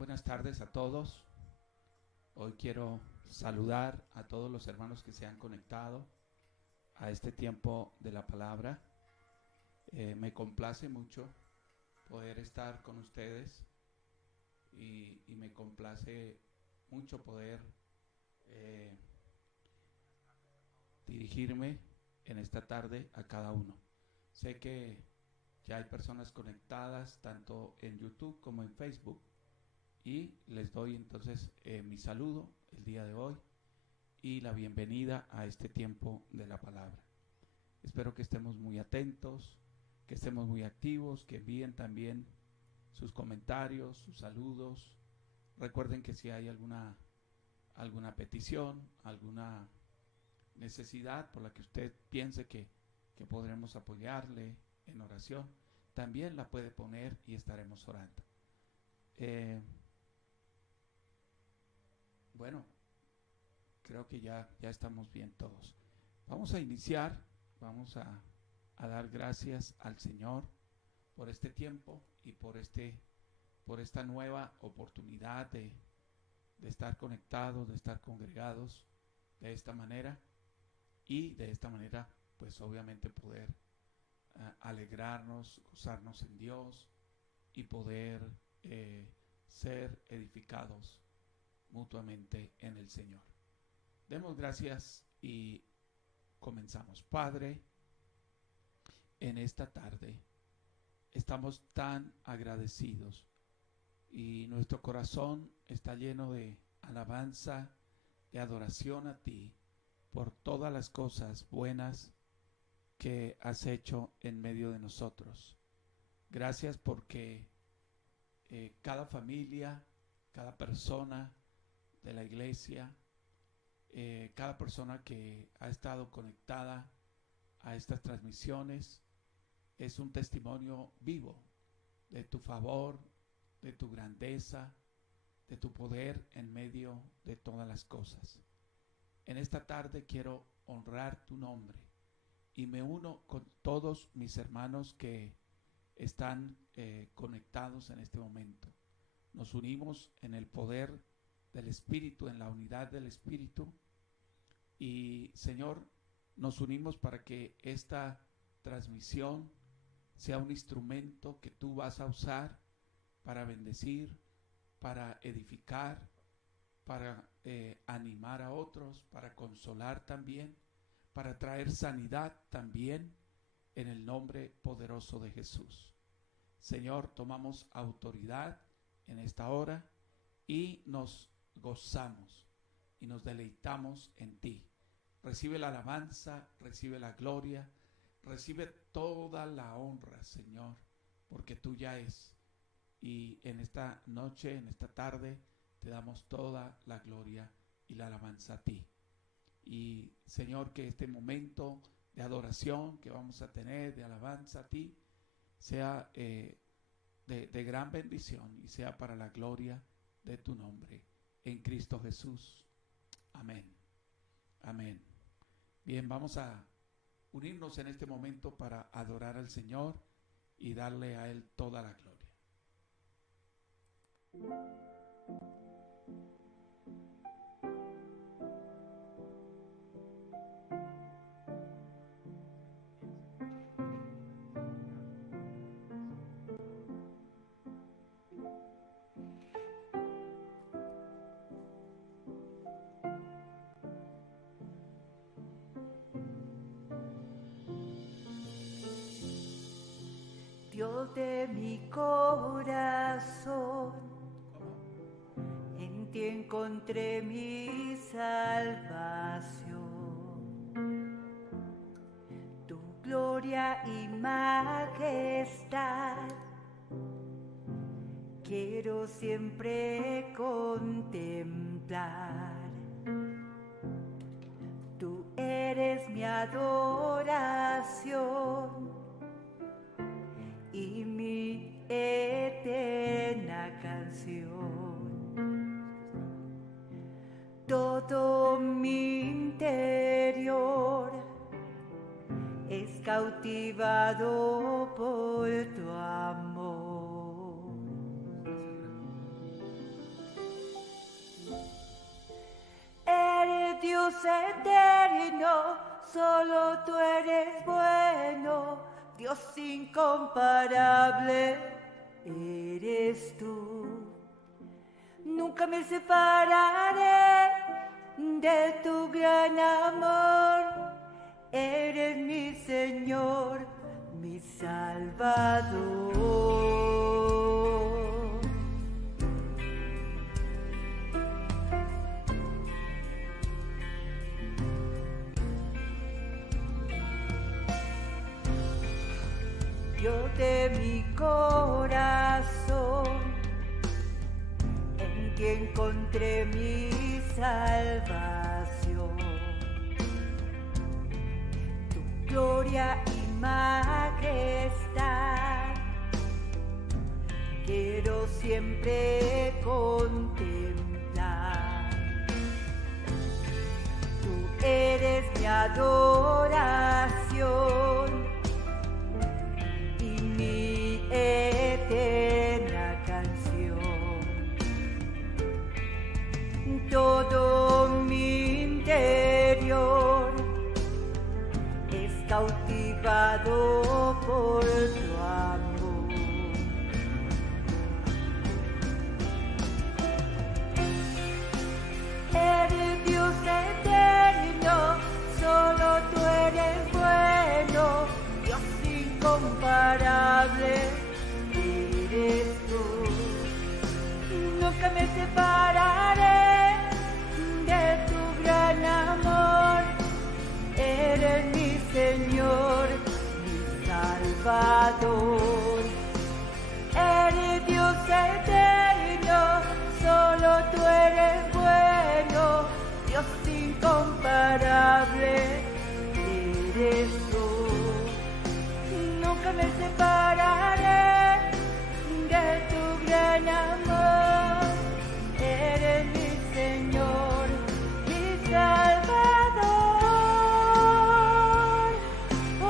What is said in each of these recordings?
buenas tardes a todos. Hoy quiero saludar a todos los hermanos que se han conectado a este tiempo de la palabra. Me complace mucho poder estar con ustedes y me complace mucho poder dirigirme en esta tarde a cada uno. Sé que ya hay personas conectadas tanto en YouTube como en Facebook y les doy entonces mi saludo el día de hoy y la bienvenida a este tiempo de la palabra. Espero que estemos muy atentos, que estemos muy activos, que envíen también sus comentarios, sus saludos. Recuerden que si hay alguna petición, alguna necesidad por la que usted piense que podremos apoyarle en oración, también la puede poner y estaremos orando. Bueno, creo que ya estamos bien todos. Vamos a iniciar, vamos a dar gracias al Señor por este tiempo y por esta nueva oportunidad de estar conectados, de estar congregados de esta manera y de esta manera pues obviamente poder alegrarnos, gozarnos en Dios y poder ser edificados mutuamente en el Señor. Demos gracias y comenzamos. Padre, en esta tarde estamos tan agradecidos y nuestro corazón está lleno de alabanza, de adoración a ti por todas las cosas buenas que has hecho en medio de nosotros. Gracias porque cada familia, cada persona de la iglesia, cada persona que ha estado conectada a estas transmisiones es un testimonio vivo de tu favor, de tu grandeza, de tu poder en medio de todas las cosas. En esta tarde quiero honrar tu nombre y me uno con todos mis hermanos que están conectados en este momento. Nos unimos en el poder del Espíritu, en la unidad del Espíritu. Y Señor, nos unimos para que esta transmisión sea un instrumento que tú vas a usar para bendecir, para edificar, para animar a otros, para consolar también, para traer sanidad también en el nombre poderoso de Jesús. Señor, tomamos autoridad en esta hora y nos gozamos y nos deleitamos en ti. Recibe la alabanza, recibe la gloria, recibe toda la honra, Señor, porque tuya es. Y en esta noche, en esta tarde, te damos toda la gloria y la alabanza a ti. Y Señor, que este momento de adoración que vamos a tener, de alabanza a ti, sea de gran bendición y sea para la gloria de tu nombre. En Cristo Jesús. Amén. Amén. Bien, vamos a unirnos en este momento para adorar al Señor y darle a Él toda la gloria. Dios de mi corazón, en ti encontré mi salvación. Tu gloria y majestad quiero siempre contemplar. Tú eres mi adoración y mi eterna canción. Todo mi interior es cautivado por tu amor. Eres Dios eterno, solo tú eres bueno, Dios incomparable eres tú. Nunca me separaré de tu gran amor, eres mi Señor, mi Salvador. Dios de mi corazón, en ti encontré mi salvación. Tu gloria y majestad quiero siempre contemplar. Tú eres mi adoración, eterna canción. Todo mi interior es cautivado por tu amor. Eres Dios eterno, solo tú eres bueno, Dios incomparable eres tú. Nunca me separaré de tu gran amor, eres mi Señor, mi Salvador. Eres Dios eterno, solo tú eres bueno, Dios incomparable eres tú. Nunca me separaré de tu gran amor, eres mi Señor, mi Salvador. Oh, oh.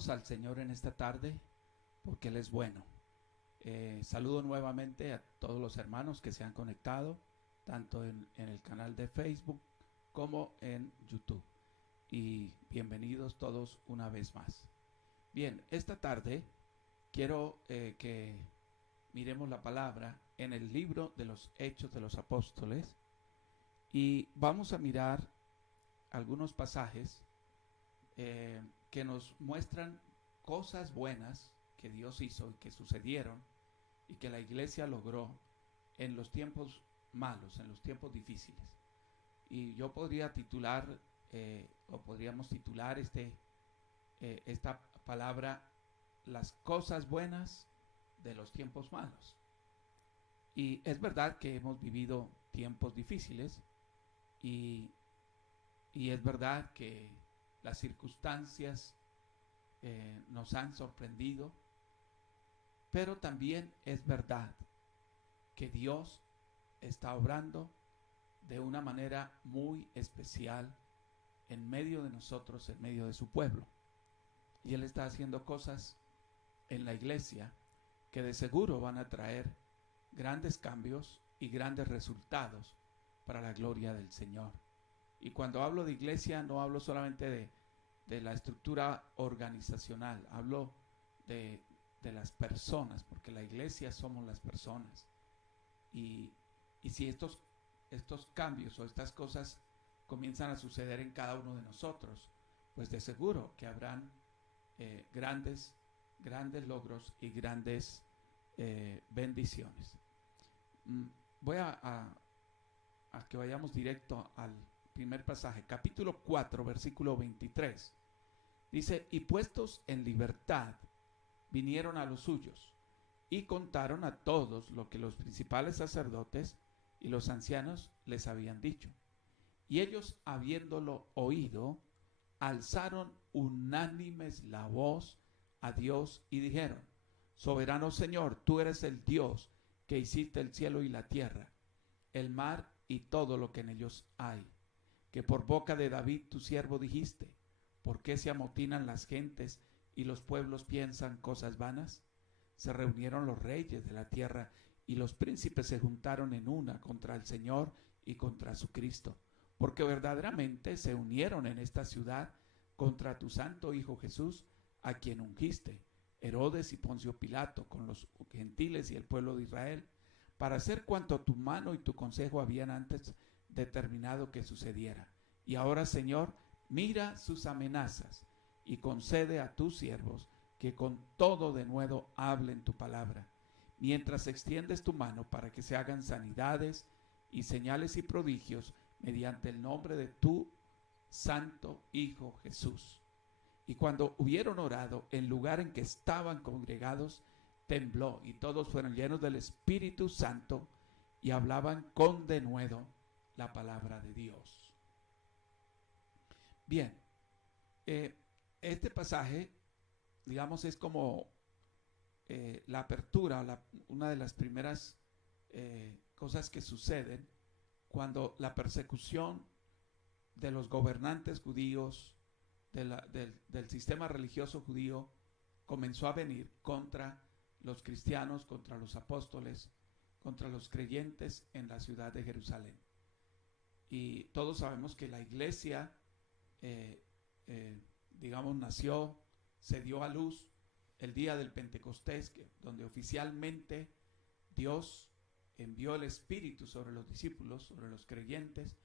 Alabamos al Señor en esta tarde porque Él es bueno. Saludo nuevamente a todos los hermanos que se han conectado, tanto en el canal de Facebook como en YouTube. Y bienvenidos todos una vez más. Bien, esta tarde quiero que miremos la palabra en el libro de los Hechos de los Apóstoles y vamos a mirar algunos pasajes que nos muestran cosas buenas que Dios hizo y que sucedieron y que la iglesia logró en los tiempos malos, en los tiempos difíciles. Y yo podría titular o podríamos titular esta palabra las cosas buenas de los tiempos malos. Y es verdad que hemos vivido tiempos difíciles y es verdad que las circunstancias nos han sorprendido, pero también es verdad que Dios está obrando de una manera muy especial en medio de nosotros, en medio de su pueblo. Y Él está haciendo cosas en la iglesia que de seguro van a traer grandes cambios y grandes resultados para la gloria del Señor. Y cuando hablo de iglesia no hablo solamente de la estructura organizacional, hablo de las personas, porque la iglesia somos las personas. Y si estos cambios o estas cosas comienzan a suceder en cada uno de nosotros, pues de seguro que habrán grandes logros y grandes bendiciones. Voy a que vayamos directo al primer pasaje, capítulo 4, versículo 23. Dice: y puestos en libertad, vinieron a los suyos, y contaron a todos lo que los principales sacerdotes y los ancianos les habían dicho. Y ellos, habiéndolo oído, alzaron unánimes la voz a Dios y dijeron: soberano Señor, tú eres el Dios que hiciste el cielo y la tierra, el mar y todo lo que en ellos hay, que por boca de David tu siervo dijiste: ¿por qué se amotinan las gentes y los pueblos piensan cosas vanas? Se reunieron los reyes de la tierra y los príncipes se juntaron en una contra el Señor y contra su Cristo, porque verdaderamente se unieron en esta ciudad contra tu santo Hijo Jesús, a quien ungiste, Herodes y Poncio Pilato, con los gentiles y el pueblo de Israel, para hacer cuanto tu mano y tu consejo habían antes determinado que sucediera. Y ahora, Señor, mira sus amenazas y concede a tus siervos que con todo denuedo hablen tu palabra, mientras extiendes tu mano para que se hagan sanidades y señales y prodigios mediante el nombre de tu santo Hijo Jesús. Y cuando hubieron orado, el lugar en que estaban congregados tembló, y todos fueron llenos del Espíritu Santo y hablaban con denuedo la palabra de Dios. Bien, este pasaje, digamos, es como la apertura, una de las primeras cosas que suceden cuando la persecución de los gobernantes judíos, del sistema religioso judío, comenzó a venir contra los cristianos, contra los apóstoles, contra los creyentes en la ciudad de Jerusalén. Y todos sabemos que la iglesia, digamos, nació, se dio a luz el día del Pentecostés, donde oficialmente Dios envió el Espíritu sobre los discípulos, sobre los creyentes,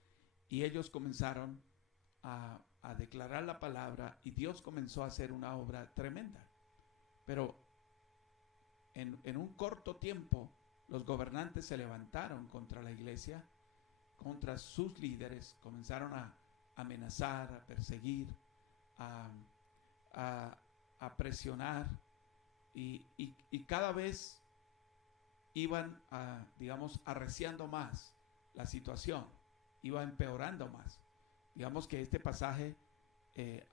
y ellos comenzaron a declarar la palabra, y Dios comenzó a hacer una obra tremenda. Pero en un corto tiempo los gobernantes se levantaron contra la iglesia, contra sus líderes, comenzaron a amenazar, a perseguir, a presionar, y cada vez iban digamos, arreciando más la situación, iba empeorando más. Digamos que este pasaje,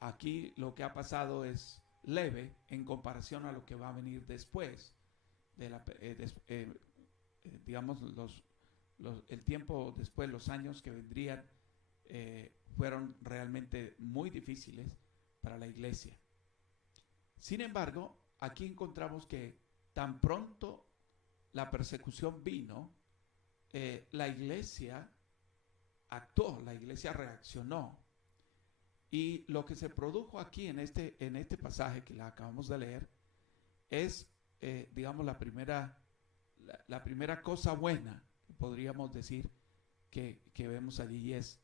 aquí lo que ha pasado es leve en comparación a lo que va a venir después de digamos, el tiempo después, los años que vendrían, fueron realmente muy difíciles para la iglesia. Sin embargo, aquí encontramos que tan pronto la persecución vino, la iglesia actuó, la iglesia reaccionó. Y lo que se produjo aquí en este pasaje que la acabamos de leer es, digamos, la primera cosa buena, podríamos decir, que vemos allí, y es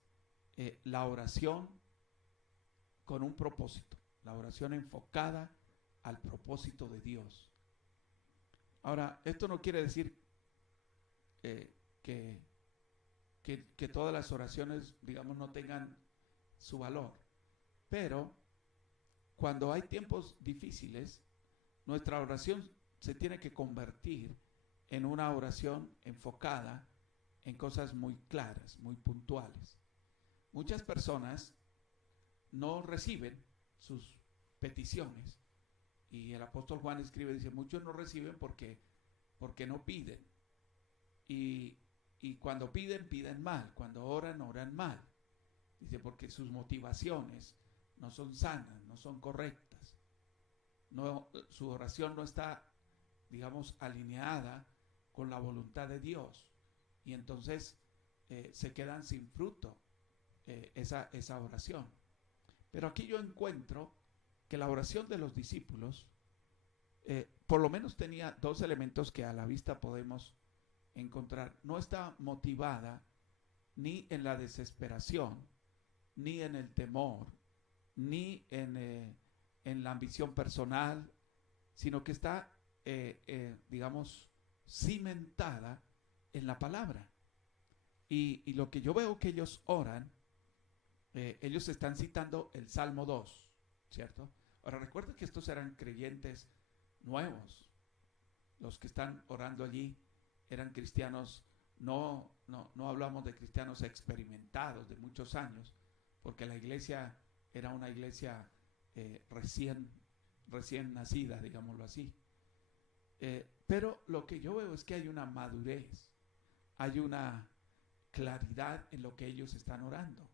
la oración con un propósito, la oración enfocada al propósito de Dios. Ahora, esto no quiere decir que todas las oraciones, digamos, no tengan su valor, pero cuando hay tiempos difíciles, nuestra oración se tiene que convertir en una oración enfocada en cosas muy claras, muy puntuales. Muchas personas no reciben sus peticiones, y el apóstol Juan escribe, dice, muchos no reciben porque no piden, y cuando piden mal, cuando oran mal. Dice, porque sus motivaciones no son sanas, no son correctas, su oración no está, digamos, alineada con la voluntad de Dios, y entonces se quedan sin fruto esa oración. Pero aquí yo encuentro que la oración de los discípulos por lo menos tenía dos elementos que a la vista podemos encontrar. No está motivada ni en la desesperación, ni en el temor, ni en la ambición personal, sino que está, digamos, cimentada en la palabra. Y lo que yo veo que ellos oran, ellos están citando el Salmo 2, ¿cierto? Ahora recuerden que estos eran creyentes nuevos. Los que están orando allí eran cristianos, no hablamos de cristianos experimentados de muchos años, porque la iglesia era una iglesia recién nacida, digámoslo así. Pero lo que yo veo es que hay una madurez, hay una claridad en lo que ellos están orando.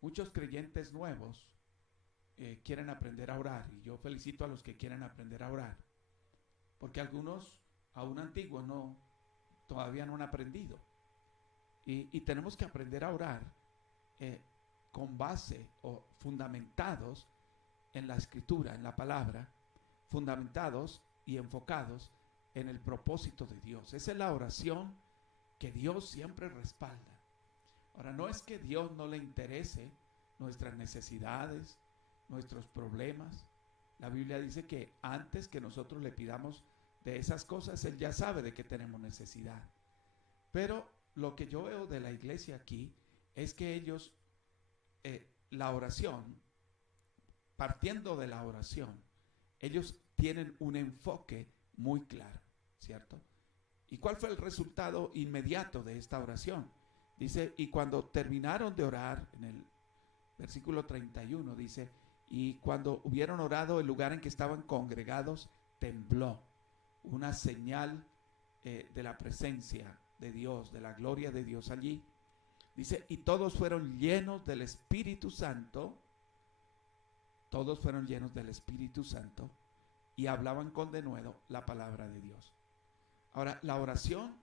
Muchos creyentes nuevos quieren aprender a orar, y yo felicito a los que quieren aprender a orar, porque algunos aún antiguos todavía no han aprendido, y tenemos que aprender a orar con base o fundamentados en la escritura, en la palabra, fundamentados y enfocados en el propósito de Dios. Esa es la oración que Dios siempre respalda. Ahora, no es que Dios no le interese nuestras necesidades, nuestros problemas. La Biblia dice que antes que nosotros le pidamos de esas cosas, Él ya sabe de qué tenemos necesidad. Pero lo que yo veo de la iglesia aquí es que ellos, la oración, partiendo de la oración, ellos tienen un enfoque muy claro, ¿cierto? ¿Y cuál fue el resultado inmediato de esta oración? Dice, y cuando terminaron de orar, en el versículo 31 dice, y cuando hubieron orado, el lugar en que estaban congregados tembló. Una señal de la presencia de Dios, de la gloria de Dios allí. Dice, y todos fueron llenos del Espíritu Santo. Todos fueron llenos del Espíritu Santo y hablaban con denuedo la palabra de Dios. Ahora, la oración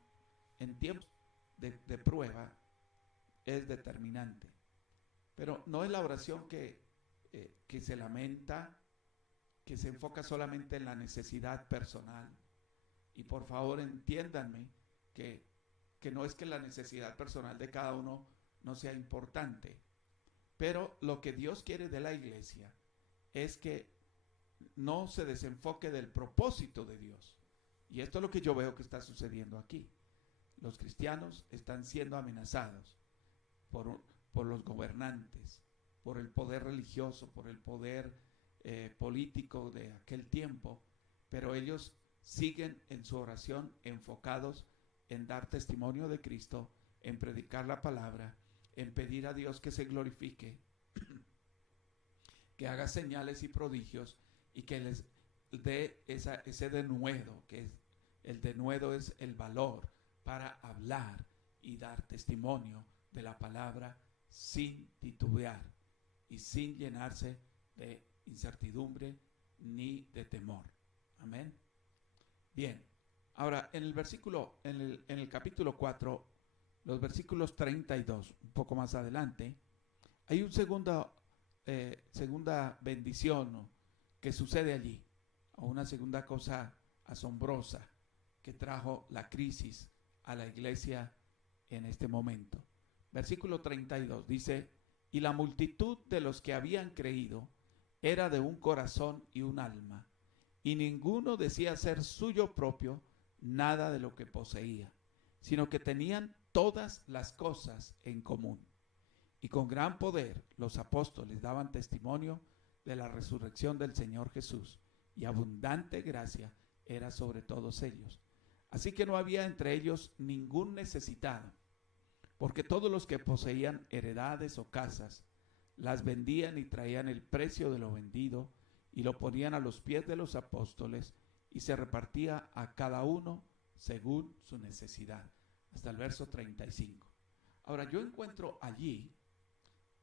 en tiempos de prueba es determinante, pero no es la oración que se lamenta, que se enfoca solamente en la necesidad personal. Y por favor entiéndanme que no es que la necesidad personal de cada uno no sea importante, pero lo que Dios quiere de la iglesia es que no se desenfoque del propósito de Dios. Y esto es lo que yo veo que está sucediendo aquí. Los cristianos están siendo amenazados por los gobernantes, por el poder religioso, por el poder político de aquel tiempo, pero ellos siguen en su oración enfocados en dar testimonio de Cristo, en predicar la palabra, en pedir a Dios que se glorifique, que haga señales y prodigios, y que les dé ese denuedo, que es el denuedo, es el valor para hablar y dar testimonio de la palabra sin titubear y sin llenarse de incertidumbre ni de temor. Amén. Bien, ahora en el capítulo 4, los versículos 32, un poco más adelante, hay una segunda bendición que sucede allí, o una segunda cosa asombrosa que trajo la crisis a la iglesia en este momento. Versículo 32 dice: y la multitud de los que habían creído era de un corazón y un alma, y ninguno decía ser suyo propio nada de lo que poseía, sino que tenían todas las cosas en común. Y con gran poder los apóstoles daban testimonio de la resurrección del Señor Jesús, y abundante gracia era sobre todos ellos. Así que no había entre ellos ningún necesitado, porque todos los que poseían heredades o casas las vendían y traían el precio de lo vendido y lo ponían a los pies de los apóstoles, y se repartía a cada uno según su necesidad. Hasta el verso 35. Ahora, yo encuentro allí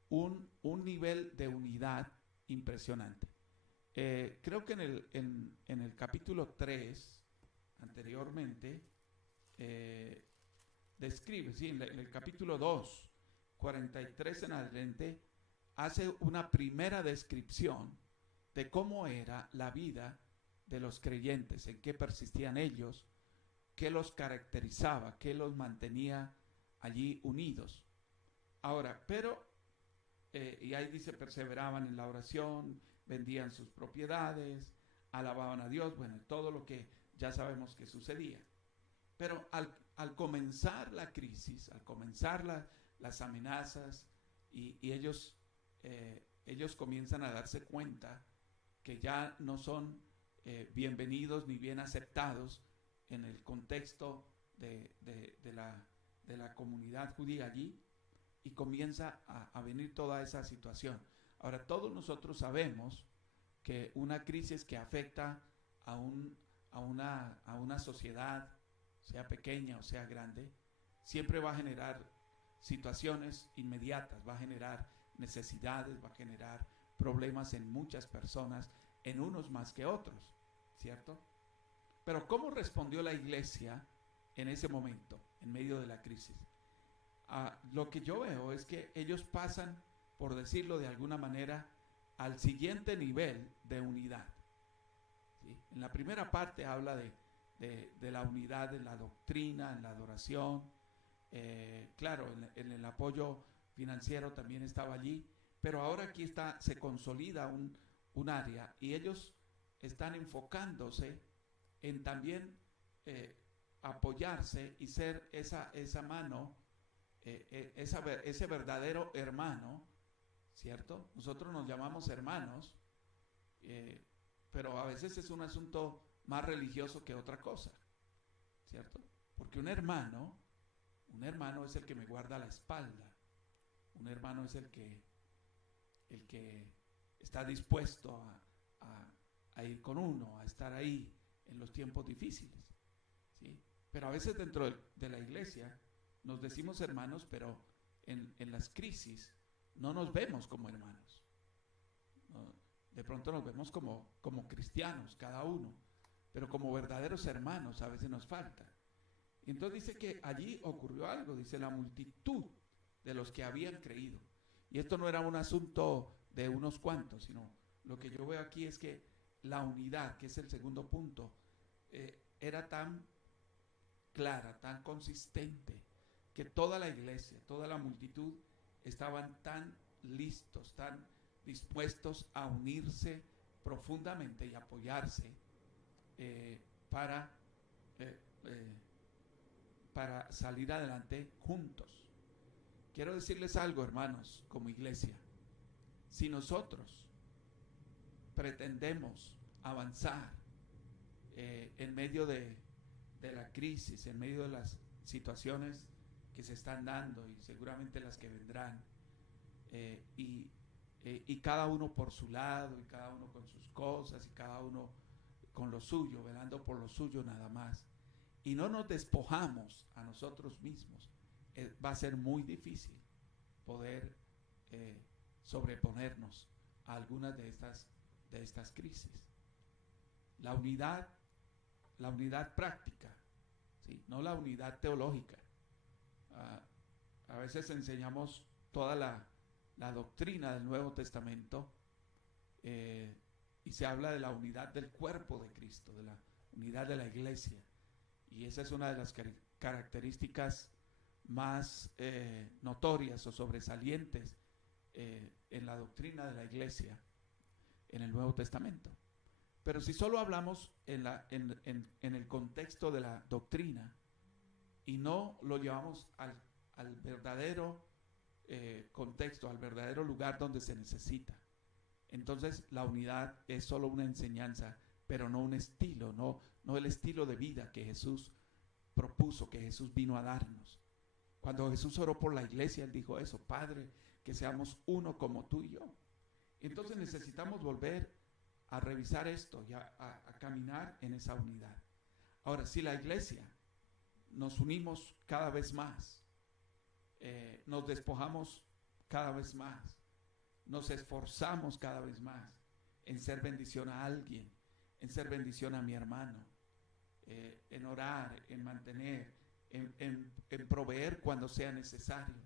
un nivel de unidad impresionante. Creo que en el capítulo 3, anteriormente, describe, sí, en el capítulo 2, 43 en adelante, hace una primera descripción de cómo era la vida de los creyentes, en qué persistían ellos, qué los caracterizaba, qué los mantenía allí unidos. Ahora, pero, y ahí dice, perseveraban en la oración, vendían sus propiedades, alababan a Dios, bueno, todo lo que ya sabemos que sucedía. Pero al comenzar la crisis, al comenzar las amenazas, y ellos comienzan a darse cuenta que ya no son bienvenidos ni bien aceptados en el contexto de la comunidad judía allí, y comienza a venir toda esa situación. Ahora, todos nosotros sabemos que una crisis que afecta a una sociedad, sea pequeña o sea grande, siempre va a generar situaciones inmediatas, va a generar necesidades, va a generar problemas en muchas personas, en unos más que otros, ¿cierto? Pero ¿cómo respondió la iglesia en ese momento, en medio de la crisis? Lo que yo veo es que ellos pasan, por decirlo de alguna manera, al siguiente nivel de unidad, ¿sí? En la primera parte habla de la unidad en la doctrina, en la adoración, claro, en el apoyo financiero también estaba allí, pero ahora aquí se consolida un área, y ellos están enfocándose en también apoyarse y ser esa mano, ese verdadero hermano, ¿cierto? Nosotros nos llamamos hermanos, pero a veces es un asunto más religioso que otra cosa, ¿cierto? Porque un hermano es el que me guarda la espalda, un hermano es el que está dispuesto a ir con uno, a estar ahí en los tiempos difíciles, ¿sí? Pero a veces dentro de la iglesia nos decimos hermanos, pero en las crisis no nos vemos como hermanos, ¿no? De pronto nos vemos como cristianos cada uno, pero como verdaderos hermanos a veces nos falta. Y entonces dice que allí ocurrió algo, dice la multitud de los que habían creído. Y esto no era un asunto de unos cuantos, sino lo que yo veo aquí es que la unidad, que es el segundo punto, era tan clara, tan consistente, que toda la iglesia, toda la multitud estaban tan listos, tan dispuestos a unirse profundamente y apoyarse para salir adelante juntos. Quiero decirles algo, hermanos, como iglesia. Si nosotros pretendemos avanzar en medio de la crisis, en medio de las situaciones que se están dando y seguramente las que vendrán, y cada uno por su lado, y cada uno con sus cosas, y cada uno con lo suyo, velando por lo suyo nada más, y no nos despojamos a nosotros mismos, va a ser muy difícil poder sobreponernos a algunas de estas de estas crisis. La unidad práctica, ¿sí? No la unidad teológica. A veces enseñamos toda la doctrina del Nuevo Testamento y se habla de la unidad del cuerpo de Cristo, de la unidad de la iglesia. Y esa es una de las características más notorias o sobresalientes en la doctrina de la iglesia en el Nuevo Testamento. Pero si solo hablamos en el contexto de la doctrina y no lo llevamos al verdadero contexto, al verdadero lugar donde se necesita, entonces la unidad es solo una enseñanza, pero no un estilo, no el estilo de vida que Jesús propuso, que Jesús vino a darnos. Cuando Jesús oró por la iglesia, Él dijo eso: Padre, que seamos uno como tú y yo. Entonces necesitamos volver a revisar esto y a caminar en esa unidad. Ahora, si la iglesia nos unimos cada vez más, nos despojamos cada vez más, nos esforzamos cada vez más en ser bendición a alguien, en ser bendición a mi hermano, en orar, en mantener, en proveer cuando sea necesario,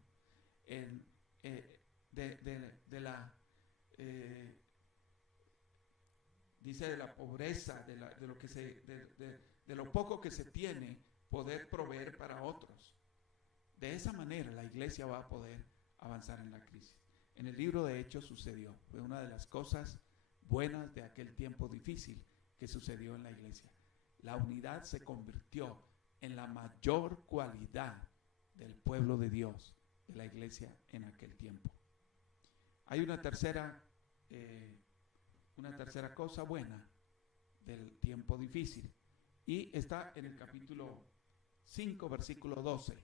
dice de la pobreza, de lo poco que se tiene, poder proveer para otros. De esa manera la iglesia va a poder avanzar en la crisis. En el libro de Hechos sucedió, fue una de las cosas buenas de aquel tiempo difícil que sucedió en la iglesia. La unidad se convirtió en la mayor cualidad del pueblo de Dios, de la iglesia en aquel tiempo. Hay una tercera cosa buena del tiempo difícil, y está en el capítulo 5, versículo 12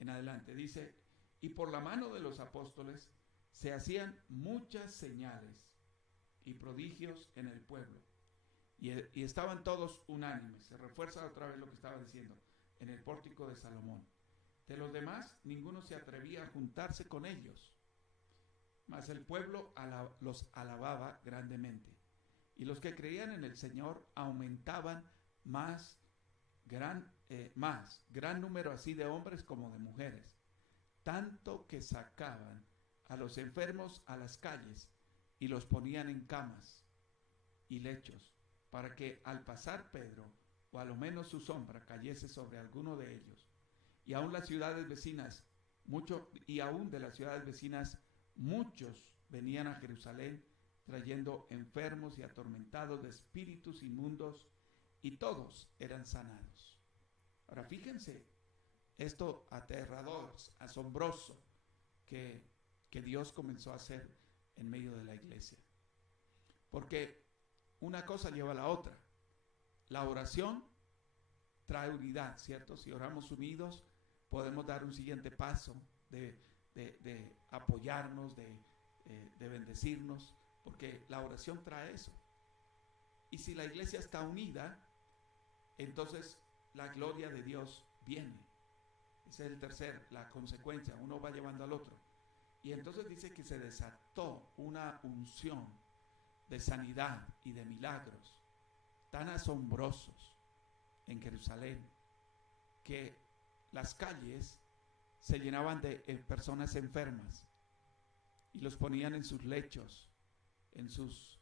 en adelante. Dice: y por la mano de los apóstoles se hacían muchas señales y prodigios en el pueblo, y estaban todos unánimes. Se refuerza otra vez lo que estaba diciendo en el pórtico de Salomón. De los demás, ninguno se atrevía a juntarse con ellos, mas el pueblo los alababa grandemente. Y los que creían en el Señor aumentaban gran número así de hombres como de mujeres, tanto que sacaban a los enfermos a las calles y los ponían en camas y lechos, para que al pasar Pedro, o a lo menos su sombra, cayese sobre alguno de ellos. Y aún de las ciudades vecinas, muchos venían a Jerusalén trayendo enfermos y atormentados de espíritus inmundos, y todos eran sanados. Ahora fíjense, esto aterrador, asombroso, que Dios comenzó a hacer en medio de la iglesia. Porque una cosa lleva a la otra. La oración trae unidad, ¿cierto? Si oramos unidos, podemos dar un siguiente paso de apoyarnos, de bendecirnos, porque la oración trae eso. Y si la iglesia está unida, entonces la gloria de Dios viene. Ese es la consecuencia, uno va llevando al otro. Y entonces dice que se desató una unción de sanidad y de milagros tan asombrosos en Jerusalén, que las calles se llenaban de personas enfermas, y los ponían en sus lechos, en sus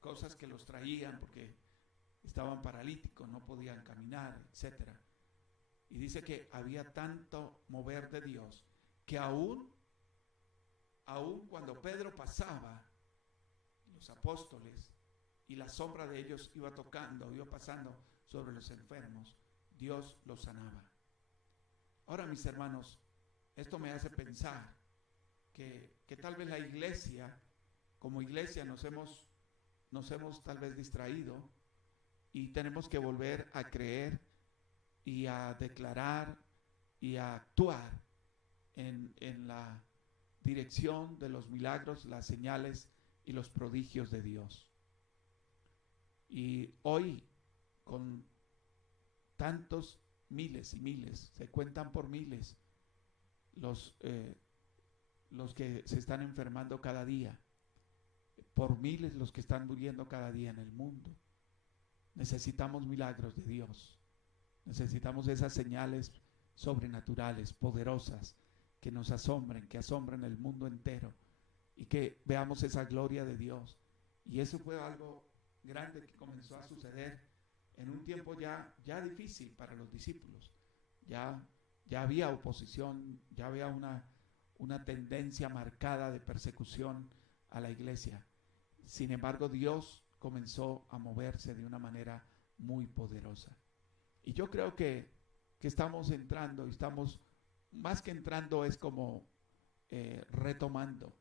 cosas que los traían porque estaban paralíticos, no podían caminar, etc. Y dice que había tanto mover de Dios que aún cuando Pedro pasaba, los apóstoles, y la sombra de ellos iba pasando sobre los enfermos, Dios los sanaba. Ahora, mis hermanos, esto me hace pensar que tal vez la iglesia, como iglesia, nos hemos tal vez distraído, y tenemos que volver a creer y a declarar y a actuar en la dirección de los milagros, las señales y los prodigios de Dios. Y hoy, con tantos miles y miles, se cuentan por miles los los que se están enfermando cada día, por miles los que están muriendo cada día en el mundo. Necesitamos milagros de Dios. Necesitamos esas señales sobrenaturales, poderosas, que nos asombren, que asombren el mundo entero y que veamos esa gloria de Dios. Y eso fue algo grande que comenzó a suceder en un tiempo ya difícil para los discípulos. Ya había oposición, ya había una tendencia marcada de persecución a la iglesia. Sin embargo, Dios comenzó a moverse de una manera muy poderosa. Y yo creo que estamos entrando, y estamos, más que entrando, es como retomando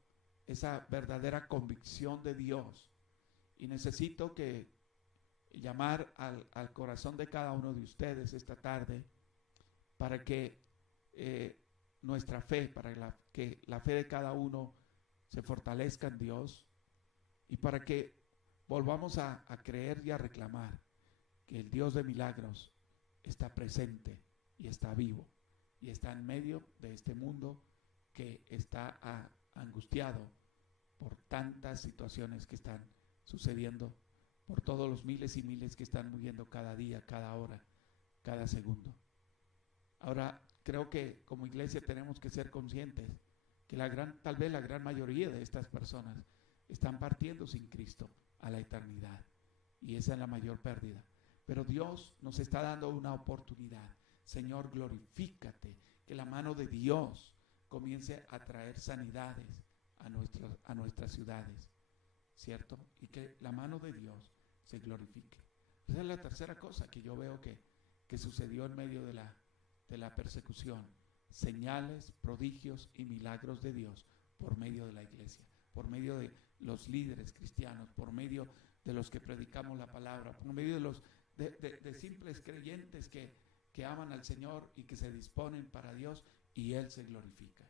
esa verdadera convicción de Dios. Y necesito llamar al corazón de cada uno de ustedes esta tarde para que nuestra fe, para que la fe de cada uno se fortalezca en Dios y para que volvamos a creer y a reclamar que el Dios de milagros está presente y está vivo y está en medio de este mundo que está angustiado por tantas situaciones que están sucediendo, por todos los miles y miles que están muriendo cada día, cada hora, cada segundo. Ahora, creo que como iglesia tenemos que ser conscientes que tal vez la gran mayoría de estas personas están partiendo sin Cristo a la eternidad, y esa es la mayor pérdida. Pero Dios nos está dando una oportunidad. Señor, glorifícate, que la mano de Dios comience a traer sanidades a nuestras ciudades, ¿cierto? Y que la mano de Dios se glorifique. Esa es la tercera cosa que yo veo que sucedió en medio de la persecución. Señales, prodigios y milagros de Dios por medio de la iglesia, por medio de los líderes cristianos, por medio de los que predicamos la palabra, por medio de los de simples creyentes que aman al Señor y que se disponen para Dios, y Él se glorifica.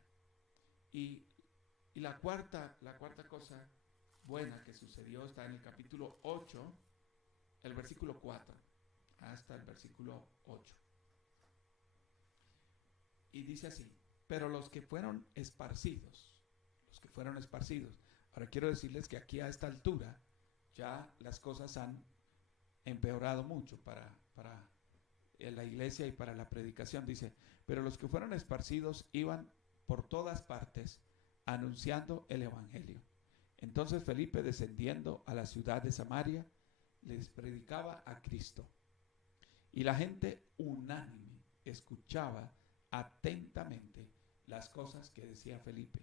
Y la cuarta cosa buena que sucedió está en el capítulo 8, el versículo 4, hasta el versículo 8. Y dice así: pero los que fueron esparcidos. Ahora quiero decirles que aquí a esta altura ya las cosas han empeorado mucho para la iglesia y para la predicación. Dice: pero los que fueron esparcidos iban por todas partes anunciando el evangelio. Entonces Felipe, descendiendo a la ciudad de Samaria, les predicaba a Cristo. Y la gente unánime escuchaba atentamente las cosas que decía Felipe,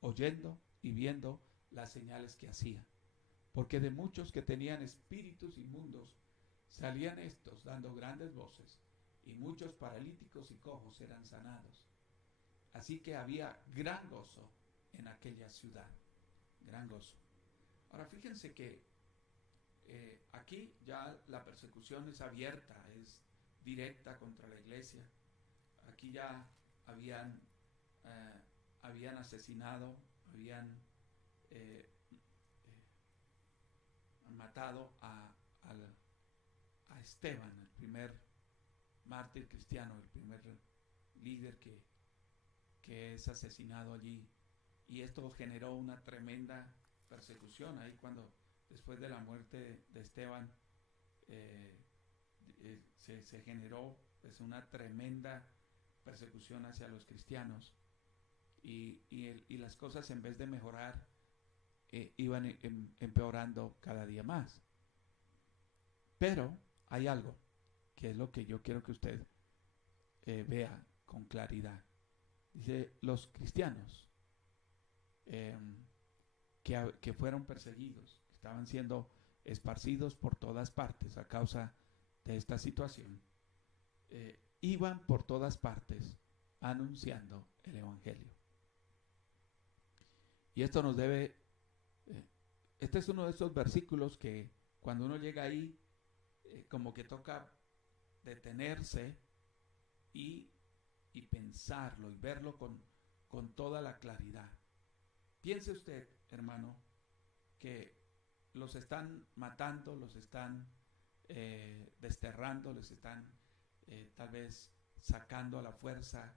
oyendo y viendo las señales que hacía. Porque de muchos que tenían espíritus inmundos salían estos dando grandes voces, y muchos paralíticos y cojos eran sanados. Así que había gran gozo en aquella ciudad, gran gozo. Ahora fíjense que aquí ya la persecución es abierta, es directa contra la iglesia. Aquí ya habían asesinado, habían matado a Esteban, el primer mártir cristiano, el primer líder que es asesinado allí. Y esto generó una tremenda persecución ahí cuando, después de la muerte de Esteban, se generó pues una tremenda persecución hacia los cristianos, y las cosas, en vez de mejorar, iban empeorando cada día más. Pero hay algo que es lo que yo quiero que usted vea con claridad. Dice: los cristianos que fueron perseguidos, que estaban siendo esparcidos por todas partes a causa de esta situación, iban por todas partes anunciando el evangelio. Y esto nos debe, este es uno de esos versículos que cuando uno llega ahí, como que toca detenerse y pensarlo y verlo con toda la claridad. Piense usted, hermano, que los están matando, los están desterrando, les están tal vez sacando a la fuerza,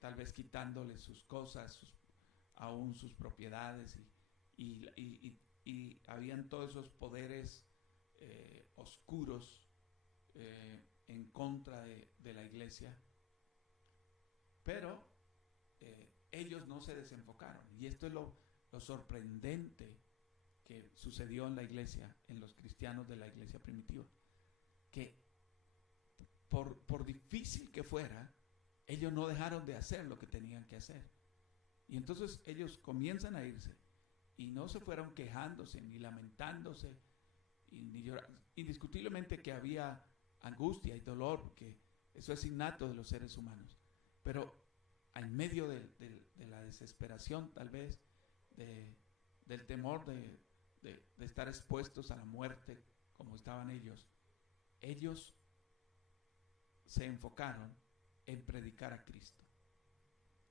tal vez quitándoles sus cosas, aún sus propiedades y habían todos esos poderes oscuros en contra de la iglesia. Pero ellos no se desenfocaron, y esto es lo sorprendente que sucedió en la iglesia, en los cristianos de la iglesia primitiva, que por difícil que fuera, ellos no dejaron de hacer lo que tenían que hacer. Y entonces ellos comienzan a irse, y no se fueron quejándose, ni lamentándose, ni llorando. Indiscutiblemente que había angustia y dolor, porque eso es innato de los seres humanos. Pero en medio de la desesperación, tal vez, del temor de estar expuestos a la muerte, como estaban ellos se enfocaron en predicar a Cristo,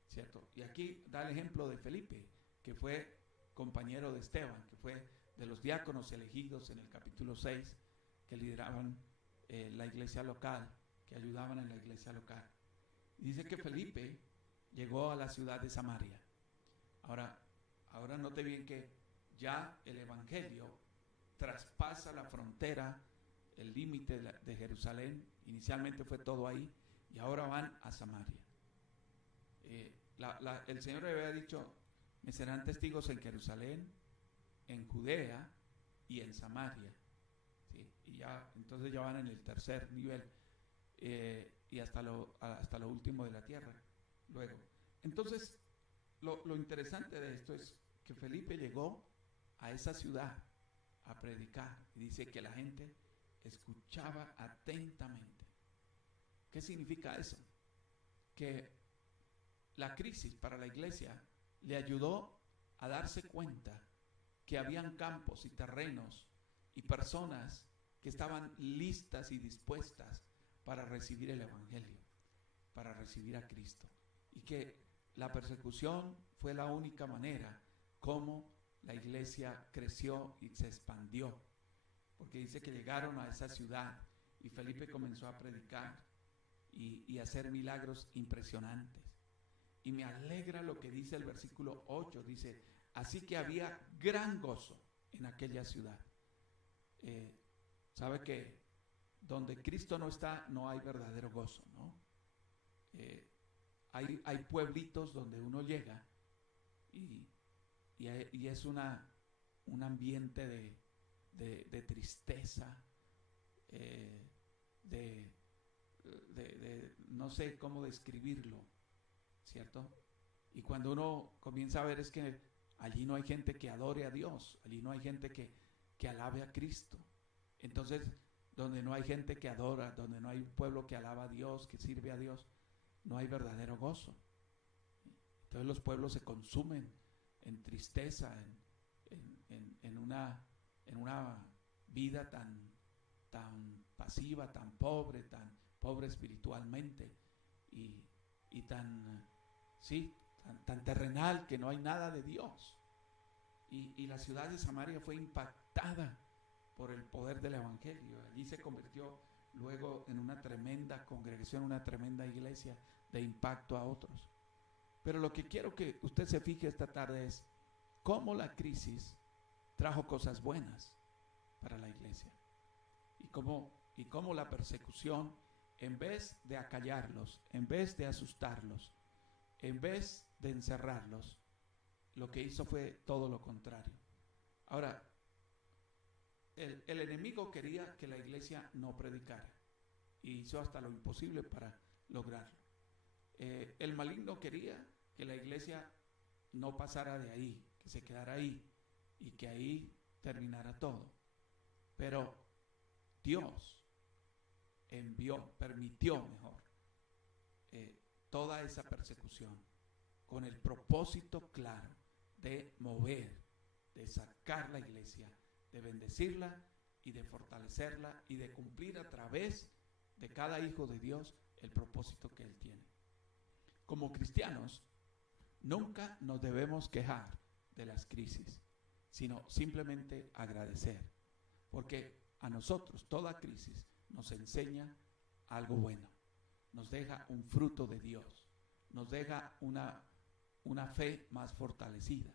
¿cierto? Y aquí da el ejemplo de Felipe, que fue compañero de Esteban, que fue de los diáconos elegidos en el capítulo 6, que lideraban la iglesia local, que ayudaban en la iglesia local. Y dice que Felipe llegó a la ciudad de Samaria. Ahora note bien que ya el evangelio traspasa la frontera, el límite de Jerusalén. Inicialmente fue todo ahí, y ahora van a Samaria. El Señor le había dicho: me serán testigos en Jerusalén, en Judea y en Samaria. ¿Sí? Y ya, entonces ya van en el tercer nivel, y hasta lo último de la tierra. Luego, entonces, lo interesante de esto es que Felipe llegó a esa ciudad a predicar, y dice que la gente escuchaba atentamente. ¿Qué significa eso? Que la crisis para la iglesia le ayudó a darse cuenta que habían campos y terrenos y personas que estaban listas y dispuestas para recibir el evangelio, para recibir a Cristo, y que la persecución fue la única manera como la iglesia creció y se expandió, porque dice que llegaron a esa ciudad y Felipe comenzó a predicar y hacer milagros impresionantes. Y me alegra lo que dice el versículo 8, dice: así que había gran gozo en aquella ciudad. Sabe que donde Cristo no está, no hay verdadero gozo, ¿no? Hay pueblitos donde uno llega y es un ambiente de tristeza, no sé cómo describirlo, ¿cierto? Y cuando uno comienza a ver, es que allí no hay gente que adore a Dios, allí no hay gente que alabe a Cristo. Entonces, donde no hay gente que adora, donde no hay un pueblo que alaba a Dios, que sirve a Dios, no hay verdadero gozo. Entonces los pueblos se consumen en tristeza, en una vida tan pasiva, tan pobre espiritualmente, y tan terrenal, que no hay nada de Dios. Y la ciudad de Samaria fue impactada por el poder del evangelio. Allí se convirtió luego en una tremenda congregación, una tremenda iglesia de impacto a otros. Pero lo que quiero que usted se fije esta tarde es cómo la crisis trajo cosas buenas para la iglesia, y cómo la persecución, en vez de acallarlos, en vez de asustarlos, en vez de encerrarlos, lo que hizo fue todo lo contrario. Ahora, el enemigo quería que la iglesia no predicara, y hizo hasta lo imposible para lograrlo. El maligno quería que la iglesia no pasara de ahí, que se quedara ahí, y que ahí terminara todo. Pero Dios permitió toda esa persecución, con el propósito claro de mover, de sacar la iglesia, de bendecirla y de fortalecerla, y de cumplir a través de cada hijo de Dios el propósito que Él tiene. Como cristianos, nunca nos debemos quejar de las crisis, sino simplemente agradecer, porque a nosotros toda crisis nos enseña algo bueno, nos deja un fruto de Dios, nos deja una fe más fortalecida.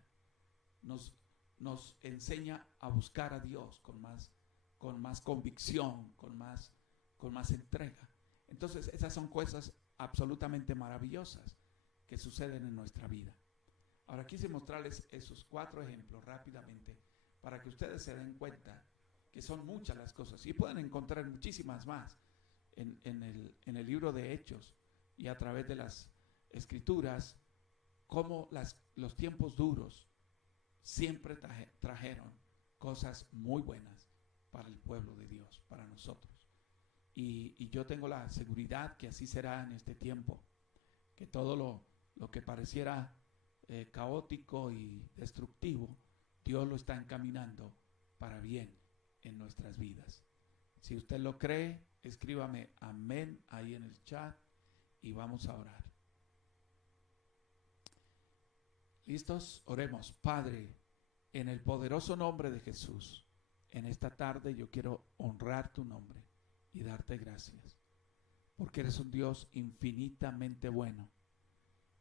Nos enseña a buscar a Dios con más convicción, con más entrega. Entonces, esas son cosas absolutamente maravillosas que suceden en nuestra vida. Ahora quise mostrarles esos 4 ejemplos rápidamente para que ustedes se den cuenta que son muchas las cosas y pueden encontrar muchísimas más en el libro de Hechos y a través de las Escrituras, cómo los tiempos duros siempre trajeron cosas muy buenas para el pueblo de Dios, para nosotros. Y yo tengo la seguridad que así será en este tiempo, que todo lo que pareciera caótico y destructivo, Dios lo está encaminando para bien en nuestras vidas. Si usted lo cree, escríbame amén ahí en el chat y vamos a orar. ¿Listos? Oremos. Padre, en el poderoso nombre de Jesús, en esta tarde yo quiero honrar tu nombre y darte gracias, porque eres un Dios infinitamente bueno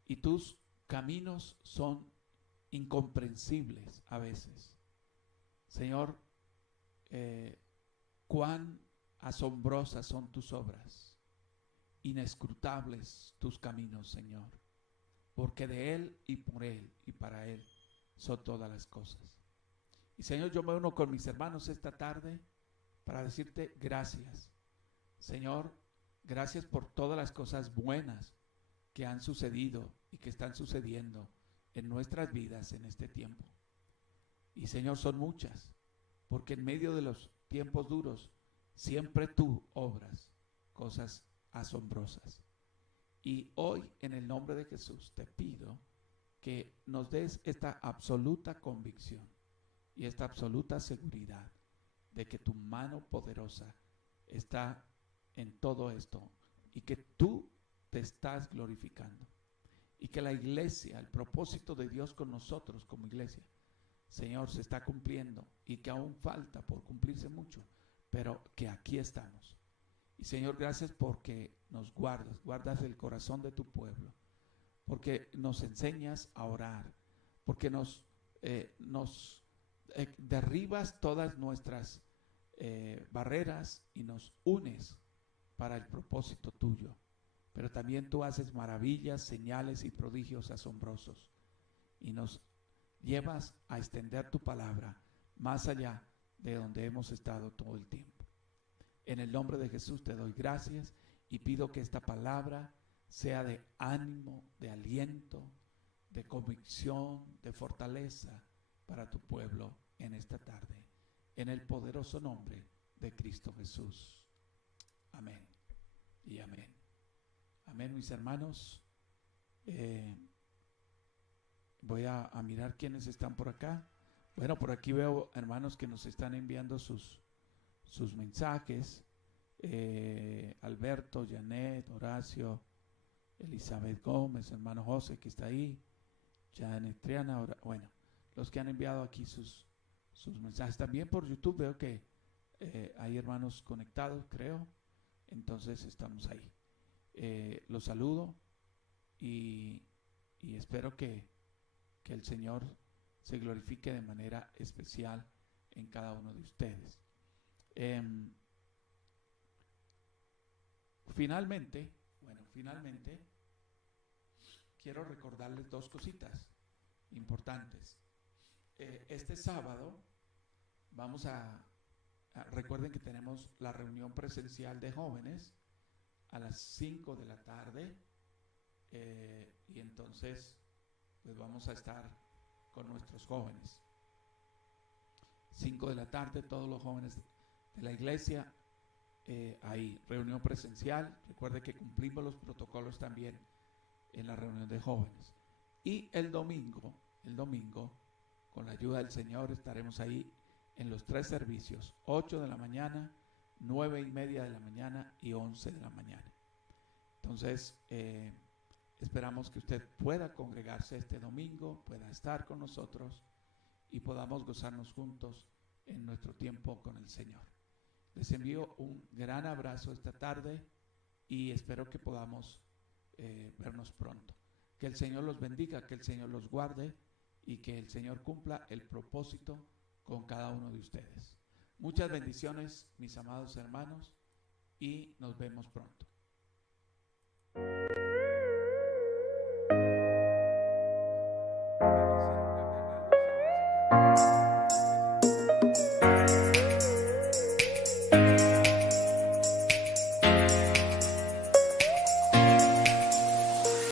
y tus caminos son incomprensibles a veces. Señor, cuán asombrosas son tus obras, inescrutables tus caminos, Señor, porque de Él y por Él y para Él son todas las cosas. Y Señor, yo me uno con mis hermanos esta tarde para decirte gracias. Señor, gracias por todas las cosas buenas que han sucedido y que están sucediendo en nuestras vidas en este tiempo. Y Señor, son muchas, porque en medio de los tiempos duros siempre tú obras cosas asombrosas. Y hoy, en el nombre de Jesús, te pido que nos des esta absoluta convicción y esta absoluta seguridad de que tu mano poderosa está en todo esto y que tú te estás glorificando y que la iglesia, el propósito de Dios con nosotros como iglesia, Señor, se está cumpliendo y que aún falta por cumplirse mucho, pero que aquí estamos. Y Señor, gracias porque nos guardas el corazón de tu pueblo, porque nos enseñas a orar, porque nos derribas todas nuestras barreras y nos unes para el propósito tuyo. Pero también tú haces maravillas, señales y prodigios asombrosos y nos llevas a extender tu palabra más allá de donde hemos estado todo el tiempo. En el nombre de Jesús te doy gracias y pido que esta palabra sea de ánimo, de aliento, de convicción, de fortaleza para tu pueblo en esta tarde. En el poderoso nombre de Cristo Jesús. Amén y amén. Amén, mis hermanos. Voy a mirar quiénes están por acá. Bueno, por aquí veo hermanos que nos están enviando sus mensajes. Alberto, Janet, Horacio, Elizabeth Gómez, hermano José que está ahí, Janet Triana, bueno, los que han enviado aquí sus mensajes. También por YouTube veo que hay hermanos conectados, creo. Entonces estamos ahí. Los saludo y espero que el Señor se glorifique de manera especial en cada uno de ustedes. Finalmente, quiero recordarles 2 cositas importantes. Este sábado vamos recuerden que tenemos la reunión presencial de jóvenes a las 5 de la tarde y entonces pues vamos a estar con nuestros jóvenes. 5 de la tarde, todos los jóvenes de la iglesia, ahí, reunión presencial. Recuerde que cumplimos los protocolos también en la reunión de jóvenes. Y el domingo, con la ayuda del Señor, estaremos ahí en los 3 servicios, 8 de la mañana, 9:30 de la mañana y 11 de la mañana. Entonces, esperamos que usted pueda congregarse este domingo, pueda estar con nosotros y podamos gozarnos juntos en nuestro tiempo con el Señor. Les envío un gran abrazo esta tarde y espero que podamos vernos pronto. Que el Señor los bendiga, que el Señor los guarde y que el Señor cumpla el propósito con cada uno de ustedes. Muchas bendiciones, mis amados hermanos, y nos vemos pronto.